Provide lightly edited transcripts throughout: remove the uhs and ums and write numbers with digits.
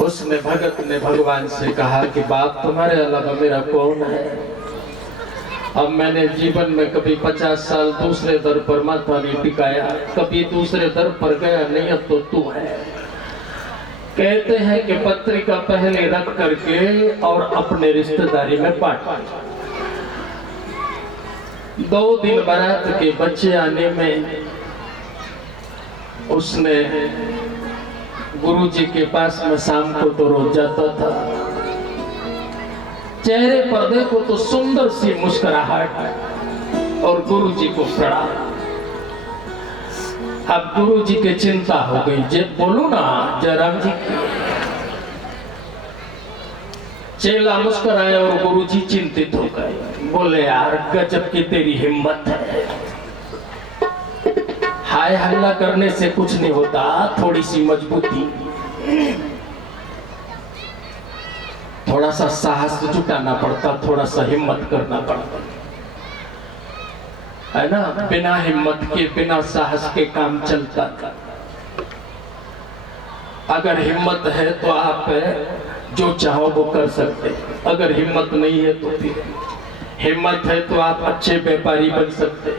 उसने भगत ने भगवान से कहा कि बाप तुम्हारे अलावा मेरा कौन है। अब मैंने जीवन में कभी 50 साल दूसरे दर पर माथा नहीं टिकाया, कभी दूसरे दर पर गया नहीं, अब तो तू है। कहते हैं कि पत्रिका पहले रख करके और अपने रिश्तेदारी में बांट। 2 दिन बारात के बच्चे आने में उसने गुरुजी के पास में शाम को तो रोज जाता था। चेहरे पर देखो तो सुंदर सी मुस्कुराहट और गुरुजी को प्रणाम। अब गुरुजी की चिंता हो गई, जब बोलू ना जयराम जी की। चेला मुस्कुराया और गुरुजी चिंतित हो गए। बोले यार गजब की तेरी हिम्मत है, हाय हल्ला करने से कुछ नहीं होता, थोड़ी सी मजबूती, थोड़ा सा साहस जुटाना पड़ता, थोड़ा सा हिम्मत करना पड़ता है ना। बिना हिम्मत के बिना साहस के काम चलता था। अगर हिम्मत है तो आप जो चाहो वो कर सकते, अगर हिम्मत नहीं है तो फिर हिम्मत है तो आप अच्छे व्यापारी बन सकते।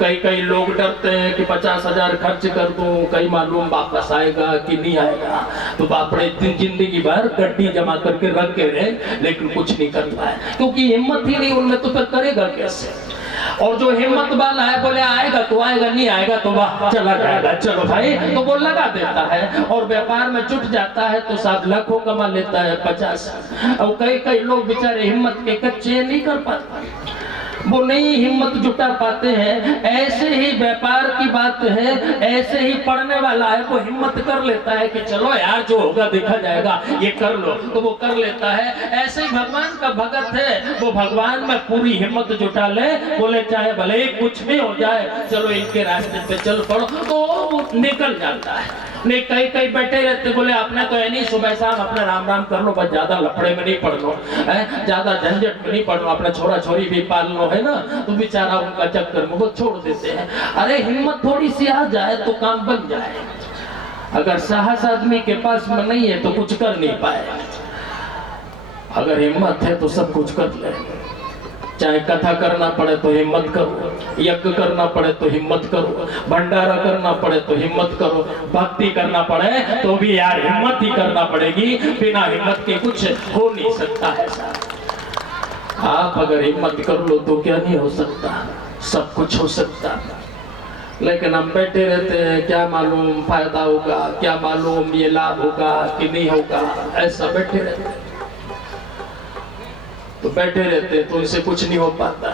कई लोग डरते हैं कि 50,000 खर्च कर दूं, कई मालूम वापस आएगा कि नहीं आएगा, तो बापड़े जिंदगी भर गड्डी जमा करके रख के रहे लेकिन कुछ नहीं कर पाए, क्योंकि हिम्मत ही नहीं उनमें, तो फिर करेगा कैसे। और जो हिम्मत वाला है बोले आएगा तो आएगा, नहीं आएगा तो वाह चला जाएगा, चलो भाई, तो वो लगा देता है और व्यापार में जुट जाता है तो 7 लाखों कमा लेता है 50। और कई लोग बेचारे हिम्मत के कच्चे नहीं कर पाते, वो नहीं हिम्मत जुटा पाते हैं। ऐसे ही व्यापार की बात है, ऐसे ही पढ़ने वाला है वो हिम्मत कर लेता है कि चलो यार जो होगा देखा जाएगा, ये कर लो, तो वो कर लेता है। ऐसे ही भगवान का भगत है, वो भगवान में पूरी हिम्मत जुटा ले, बोले चाहे भले कुछ भी हो जाए, चलो इनके रास्ते पे चल पड़ो, तो वो निकल जाता है। नहीं कई बैठे रहते, बोले आपने तो नहीं सुबह शाम अपने राम राम कर लो, बस ज्यादा लफड़े में नहीं पड़ो, ज्यादा झंझट में नहीं पड़ो, अपना छोरा छोरी भी पाल लो, है ना, तो बेचारा उनका चक्कर में वो छोड़ देते हैं। अरे हिम्मत थोड़ी सी आ जाए तो काम बन जाए। अगर साहस आदमी के पास में नहीं है तो कुछ कर नहीं पाए, अगर हिम्मत है तो सब कुछ कर ले। चाहे कथा करना पड़े तो हिम्मत करो, यज्ञ करना पड़े तो हिम्मत करो, भंडारा करना पड़े तो हिम्मत करो, भक्ति करना पड़े तो भी यार हिम्मत ही करना पड़ेगी, बिना हिम्मत के कुछ हो नहीं सकता है साहब। आप अगर हिम्मत कर लो तो क्या नहीं हो सकता, सब कुछ हो सकता। लेकिन हम बैठे रहते हैं, क्या मालूम फायदा होगा, क्या मालूम ये लाभ होगा कि नहीं होगा, ऐसा बैठे रहते हैं। तो बैठे रहते तो उनसे कुछ नहीं हो पाता।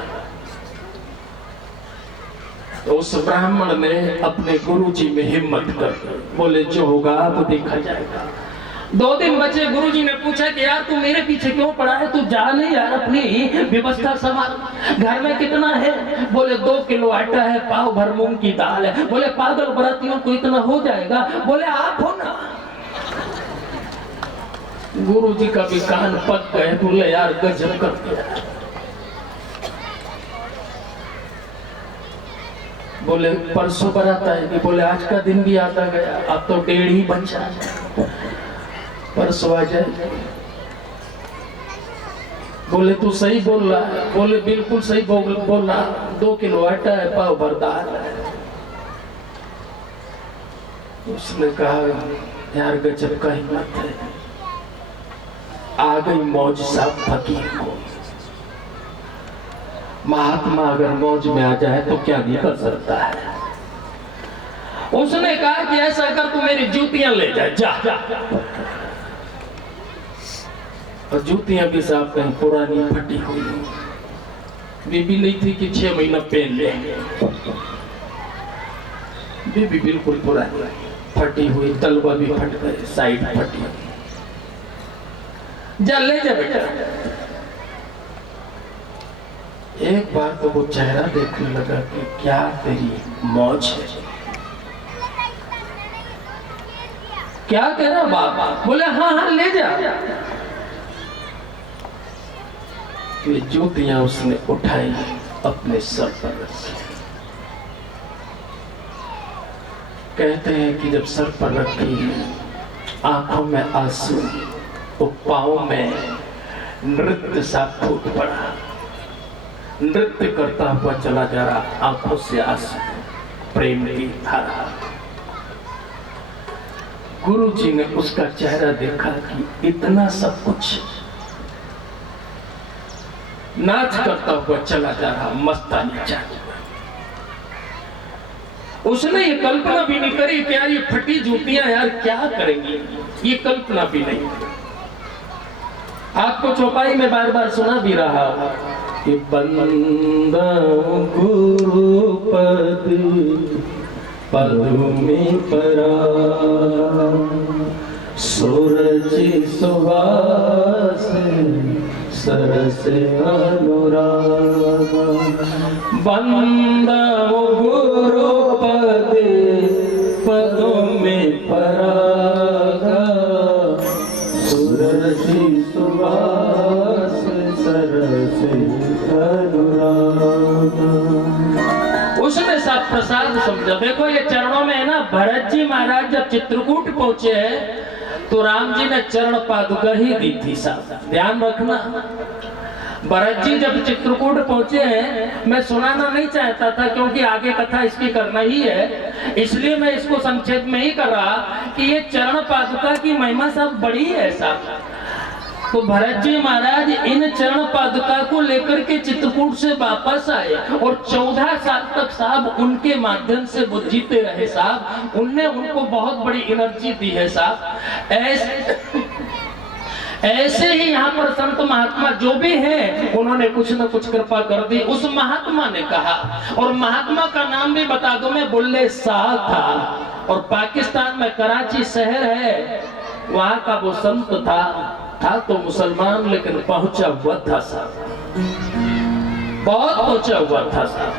तो उस ब्राह्मण ने अपने गुरुजी में हिम्मत कर बोले जो होगा वो देखा जाएगा। 2 दिन बचे, गुरुजी ने पूछा कि यार तू मेरे पीछे क्यों पड़ा है, तू जा नहीं यार अपनी व्यवस्था संभाल, घर में कितना है। बोले 2 किलो आटा है, पाव भर मूंग की दाल है। बोले पागल बरातियों को इतना हो जाएगा। बोले आप हो ना। गुरुजी का भी कान पक गए, बोले यार गजब कर दिया। बोले परसों बारात आएगी, बोले आज का दिन भी आता गया, अब तो 1.5 ही बचा, परसों आ जाए। बोले तू सही बोल रहा है, बोले बिल्कुल सही बोल रहा, 2 किलो आटा है, पाव भर दाल है। उसने कहा यार गजब का हिम्मत है, आ गई मौज साहब फकीर को। महात्मा अगर मौज में आ जाए तो क्या नहीं कर सकता है। उसने कहा कि ऐसा कर तू मेरी जूतियां ले जा। और जूतियां भी साहब कहीं पुरानी फटी हुई, बीबी नहीं थी कि 6 महीना पहन ले, बीबी बिल्कुल पुरानी फटी हुई, तलवा भी फट गए, साइड फटी। जा ले जा बेटा। एक बार तो वो चेहरा देखने लगा कि क्या तेरी मौज है। क्या कह रहा बाबा? बोले हाँ ले जा। ये जूतियां उसने उठाई, अपने सर पर रखी। कहते हैं कि जब सर पर रखी आंखों में आंसू, तो पाँव में नृत्य सा फूट पड़ा। नृत्य करता हुआ चला जा रहा, आंखों से आंसू, प्रेम की धारा। गुरु जी ने उसका चेहरा देखा कि इतना सब कुछ नाच करता हुआ चला जा रहा, मस्तानी चाहता। उसने ये कल्पना भी नहीं करी कि यार ये फटी जूतियां यार क्या करेंगी, ये कल्पना भी नहीं। आपको चौपाई में बार बार सुना भी रहा कि बंदा गुरु पद में परा, सूरज सुवास सरस अनुराग। बंदा गुरु पदों में परागा, सूरज सुवास सरस अनुराग। उसने सब प्रसाद समझा। देखो ये चरणों में है ना, भरत जी महाराज जब चित्रकूट पहुंचे हैं तो राम जी ने चरण पादुका ही दी थी। साहब ध्यान रखना, भरत जी जब चित्रकूट पहुंचे हैं, मैं सुनाना नहीं चाहता था क्योंकि आगे कथा इसकी करना ही है, इसलिए मैं इसको संक्षेप में ही कर रहा कि ये चरण पादुका की महिमा सब बड़ी है साहब। तो भरत जी महाराज इन चरण पादुका को लेकर के चित्रकूट से वापस आए और 14 साल तक साहब उनके माध्यम से वो जीते रहे साहब। उनने उनको बहुत बड़ी एनर्जी दी है साहब। ऐसे ही यहाँ पर संत महात्मा जो भी हैं उन्होंने कुछ न कुछ कृपा कर दी। उस महात्मा ने कहा, और महात्मा का नाम भी बता दो मैं, बुल्ले शाह था और पाकिस्तान में कराची शहर है, वहां का वो संत था तो मुसलमान लेकिन पहुंचा हुआ था साहब, बहुत पहुंचा हुआ था साहब।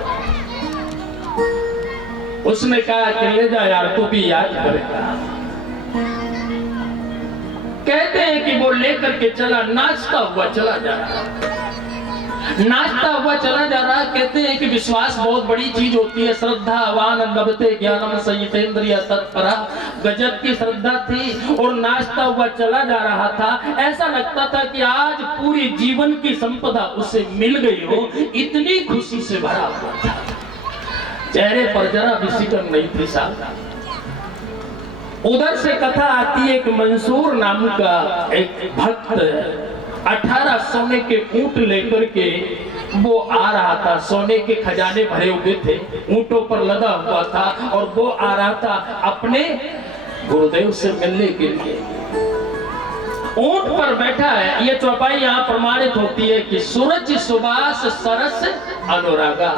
उसने कहा कि ले जा यार, तू भी याद करेगा। कहते हैं कि वो लेकर के चला, नाचता हुआ चला जा रहा, नाचता हुआ चला जा रहा। कहते हैं कि विश्वास बहुत बड़ी चीज होती है। श्रद्धावान लभते ज्ञानम संयतेन्द्रिय तत्परा, गजब की श्रद्धा थी और नाचता हुआ चला जा रहा था। ऐसा लगता था कि आज पूरी जीवन की संपदा उसे मिल गई हो, इतनी खुशी से भरा हुआ था। चेहरे पर जरा भी सिकन नहीं थी साहब। उधर से कथा आती है कि मंसूर नाम का एक भक्त 18 सोने के ऊंट लेकर के वो आ रहा था। सोने के खजाने भरे हुए थे, ऊंटों पर लदा हुआ था और वो आ रहा था अपने गुरुदेव से मिलने के लिए। ऊंट पर बैठा है। ये चौपाई यहाँ प्रमाणित होती है कि सूरज सुबास सरस अनुरागा,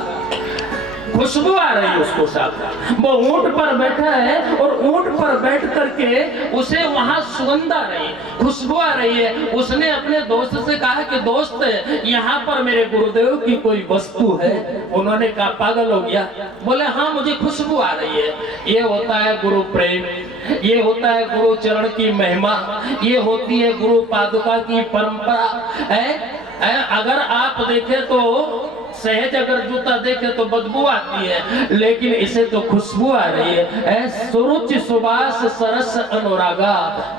खुशबू आ रही है उसको साथ। वो ऊंट पर बैठा है और ऊंट पर बैठ करके उसे वहां सुगंध आ रही है, खुशबू आ रही है। उसने अपने दोस्त से कहा कि दोस्त यहाँ पर मेरे गुरुदेव की कोई वस्तु है? उन्होंने कहा पागल हो गया। बोले हाँ मुझे खुशबू आ रही है। ये होता है गुरु प्रेम, ये होता है गुरु चरण की महिमा, ये होती है गुरु पादुका की परंपरा है। अगर आप देखें तो सहज अगर जूता देखे तो बदबू आती है, लेकिन इसे तो खुशबू आ रही है। सुरुचि सुबास सरस अनुरागा,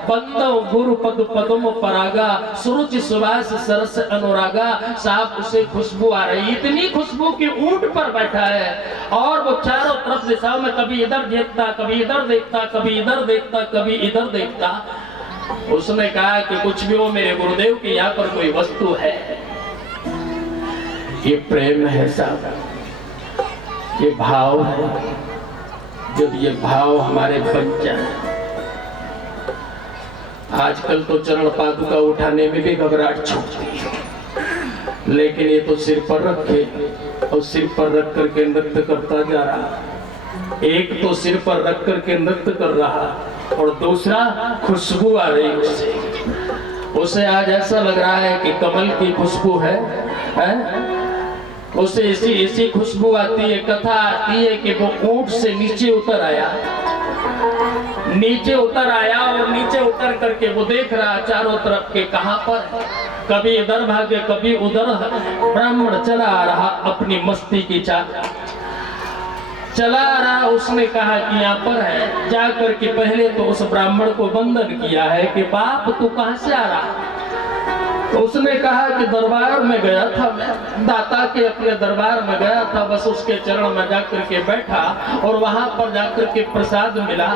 बंदो गुरु पद पदम परागा, सुरुचि सुबास सरस अनुरागा। साहब उसे खुशबू आ रही है, इतनी खुशबू कि ऊंट पर बैठा है और वो चारों तरफ दिशाओं में कभी इधर देखता, कभी इधर देखता, कभी इधर देखता, कभी इधर देखता। उसने कहा कि कुछ भी हो मेरे गुरुदेव की यहाँ पर कोई वस्तु है। ये प्रेम है साहब, ये भाव है। जब ये भाव हमारे बन जाए, आजकल तो चरण पादुका उठाने में भी घबराहट छूटती है, लेकिन ये तो सिर पर रखे और सिर पर रख करके नृत्य करता जा रहा। एक तो सिर पर रख करके नृत्य कर रहा और दूसरा खुशबू आ रही उससे। उसे आज ऐसा लग रहा है कि कमल की खुशबू है? उसे ऐसी खुशबू आती है। कथा आती है कि वो ऊंट से नीचे उतर आया, नीचे उतर आया और नीचे उतर करके वो देख रहा चारों तरफ के कहां पर, कभी इधर भागे कभी उधर। ब्राह्मण चला आ रहा अपनी मस्ती की चाल। चला आ रहा, उसने कहा कि यहाँ पर है। जाकर के पहले तो उस ब्राह्मण को वंदन किया है कि बाप तू कहाँ से आ रहा। तो उसने कहा कि दरबार में गया था, मैं दाता के अपने दरबार में गया था, बस उसके चरण में जाकर के बैठा और वहां पर जाकर के प्रसाद मिला।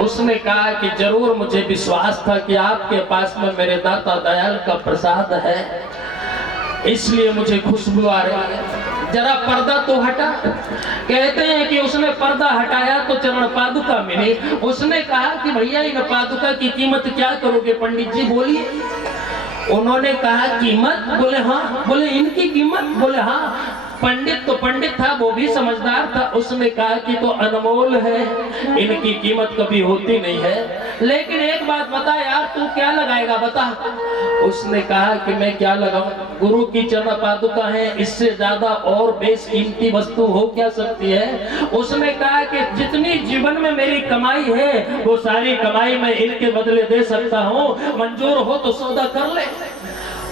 उसने कहा कि जरूर मुझे विश्वास था कि आपके पास में मेरे दाता दयाल का प्रसाद है, इसलिए मुझे खुशबू आ रही है। जरा पर्दा तो हटा। कहते हैं कि उसने पर्दा हटाया तो चरण पादुका मिली। उसने कहा कि भैया इन पादुका की कीमत क्या करोगे पंडित जी, बोलिए। उन्होंने कहा कीमत? बोले हाँ। बोले इनकी कीमत? बोले हाँ। पंडित तो पंडित था, वो भी समझदार था। उसने कहा कि तो अनमोल है, इनकी कीमत कभी होती नहीं है, लेकिन एक बात बता यार, तू क्या लगाएगा बता। उसने कहा कि मैं क्या लगाऊं, गुरु की चरण पादुका है, इससे ज्यादा और बेशकीमती वस्तु हो क्या सकती है। उसने कहा कि जितनी जीवन में मेरी कमाई है वो सारी कमाई मैं इनके बदले दे सकता हूँ, मंजूर हो तो सौदा कर ले।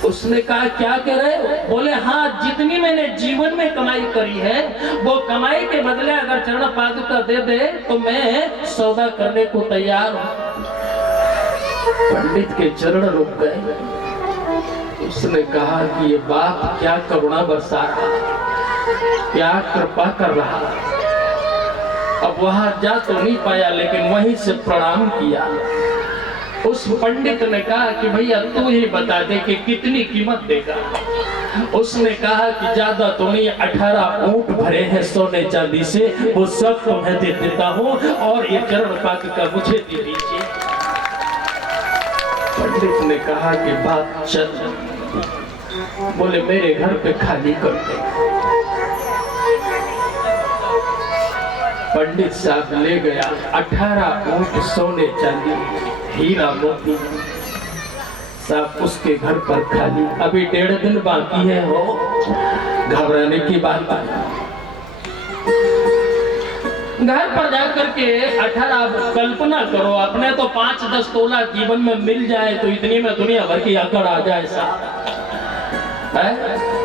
उसने कहा क्या कह रहे हो? बोले हाँ, जितनी मैंने जीवन में कमाई करी है वो कमाई के बदले अगर चरण पादुका दे दे तो मैं सौदा करने को तैयार हूँ। पंडित के चरण रुक गए। उसने कहा कि ये बाप क्या करुणा बरसा रहा, क्या कृपा कर रहा। अब वहां जा तो नहीं पाया, लेकिन वहीं से प्रणाम किया। उस पंडित ने कहा कि भैया तू ही बता दे कि कितनी कीमत देगा। उसने कहा कि ज्यादा तो नहीं, 18 ऊंट भरे हैं सोने चांदी से, वो सब तुम्हें दे देता हूँ और ये चरण पादुका मुझे दे दीजिए। पंडित ने कहा कि बात चल। बोले मेरे घर पे खाली कर दे। पंडित साहब ले गया 18 ऊंट सोने चांदी हीरा मोती, सब उसके घर पर खाली। अभी 1.5 दिन बाकी है, हो घबराने की बात है। घर पर जाकर के 18 कल्पना करो, अपने तो 5-10 तोला जीवन में मिल जाए तो इतनी में दुनिया भर की अकड़ आ जाए साहब है।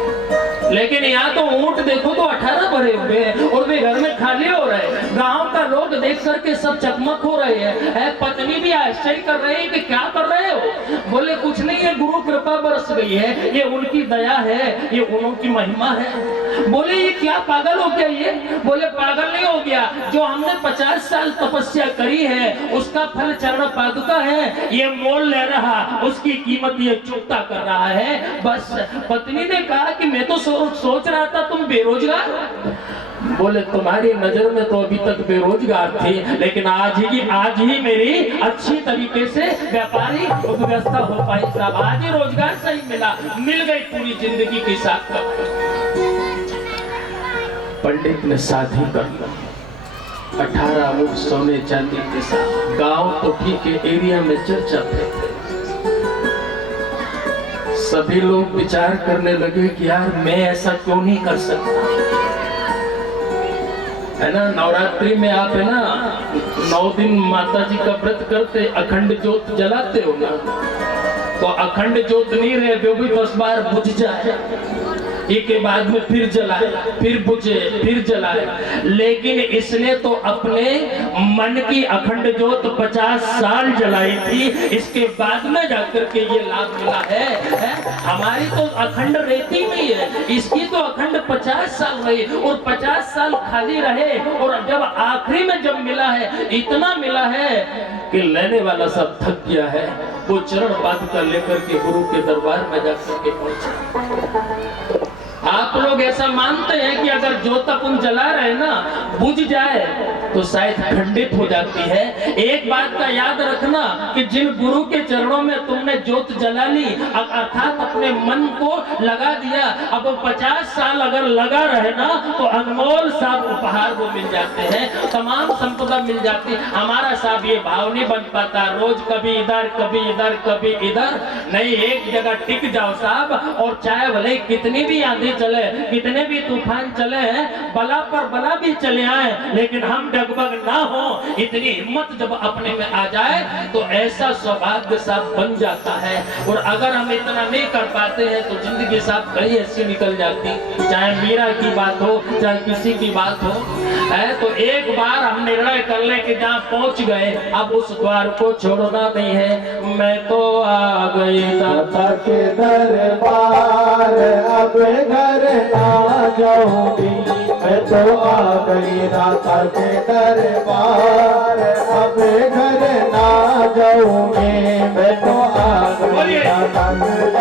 लेकिन यहाँ तो ऊंट देखो तो 18 भरे हुए हैं और वे घर में खाली हो रहे हैं। गांव का लोग देख करके सब चकमक हो रहे हैं। पत्नी भी आश्चर्य कर रही है कि क्या कर रहे हो। बोले कुछ नहीं है, गुरु कृपा बरस गई है, ये उनकी दया है, ये उनकी महिमा है। बोले ये क्या पागल हो गया ये? बोले पागल नहीं हो गया, जो हमने 50 साल तपस्या करी है उसका फल चरण पादुका है, ये मोल ले रहा, उसकी कीमत ये चुकता कर रहा है। बस पत्नी ने कहा कि मैं तो सोच रहा था तुम बेरोजगार। बोले तुम्हारी नजर में तो अभी तक बेरोजगार थी, लेकिन आज ही मेरी अच्छी तरीके से व्यापारी व्यवस्था हो पाई साहब। आज ही रोजगार सही मिल गई पूरी जिंदगी की साथ। पंडित ने शादी कर ली 18 ऊंट सोने चांदी के साथ। गांव तो ठीक है, एरिया में चर्चा थे। सभी लोग विचार करने लगे कि यार मैं ऐसा क्यों नहीं कर सकता, है ना। नवरात्रि में आप है ना 9 दिन माता जी का व्रत करते, अखंड ज्योत जलाते हो ना, तो अखंड ज्योत नहीं रहे वो भी 10 बार बुझ जाए, एक के बाद में फिर जलाए, फिर बुझे, फिर जलाए। लेकिन इसने तो अपने मन की अखंड ज्योत 50 साल जलाई थी, इसके बाद में जाकर के ये लाभ मिला है? हमारी तो अखंड रहती नहीं है, इसकी तो अखंड 50 साल रही और 50 साल खाली रहे। और जब आखिरी में जब मिला है, इतना मिला है कि लेने वाला सब थक गया है। वो चरण पादुका लेकर के गुरु के दरबार में जाकर के पहुंचा। आप लोग ऐसा मानते हैं कि अगर ज्योत अपन जला रहे ना बुझ जाए तो शायद खंडित हो जाती है। एक बात का याद रखना कि जिन गुरु के चरणों में तुमने ज्योत जला ली, अर्थात अपने मन को लगा दिया, अब 50 साल अगर लगा रहे ना तो अनमोल साहब उपहार वो मिल जाते हैं, तमाम संपदा मिल जाती। हमारा साहब ये भाव नहीं बन पाता, रोज कभी इधर कभी इधर कभी इधर, नहीं एक जगह टिक जाओ साहब। और चाहे भले कितनी भी आंधी चले, कितने भी तूफान चले, बला पर बला भी चले आए, लेकिन हम डगमग ना हो, इतनी हिम्मत जब अपने में आ जाए तो ऐसा सौभाग्य साहब बन जाता है। और अगर हम इतना नहीं कर पाते हैं तो जिंदगी साहब कहीं ऐसी निकल जाती, चाहे मीरा की बात हो चाहे किसी की बात हो, है तो एक बार हम निर्णय कर ले कि जहाँ पहुंच गए अब उस द्वार को छोड़ना नहीं है। मैं तो आ गई दाता के दरबार, अब घर ना जाऊंगी। मैं तो आ गई दाता के दरबार, अब घर ना जाऊंगी। मैं तो आ गई दाता के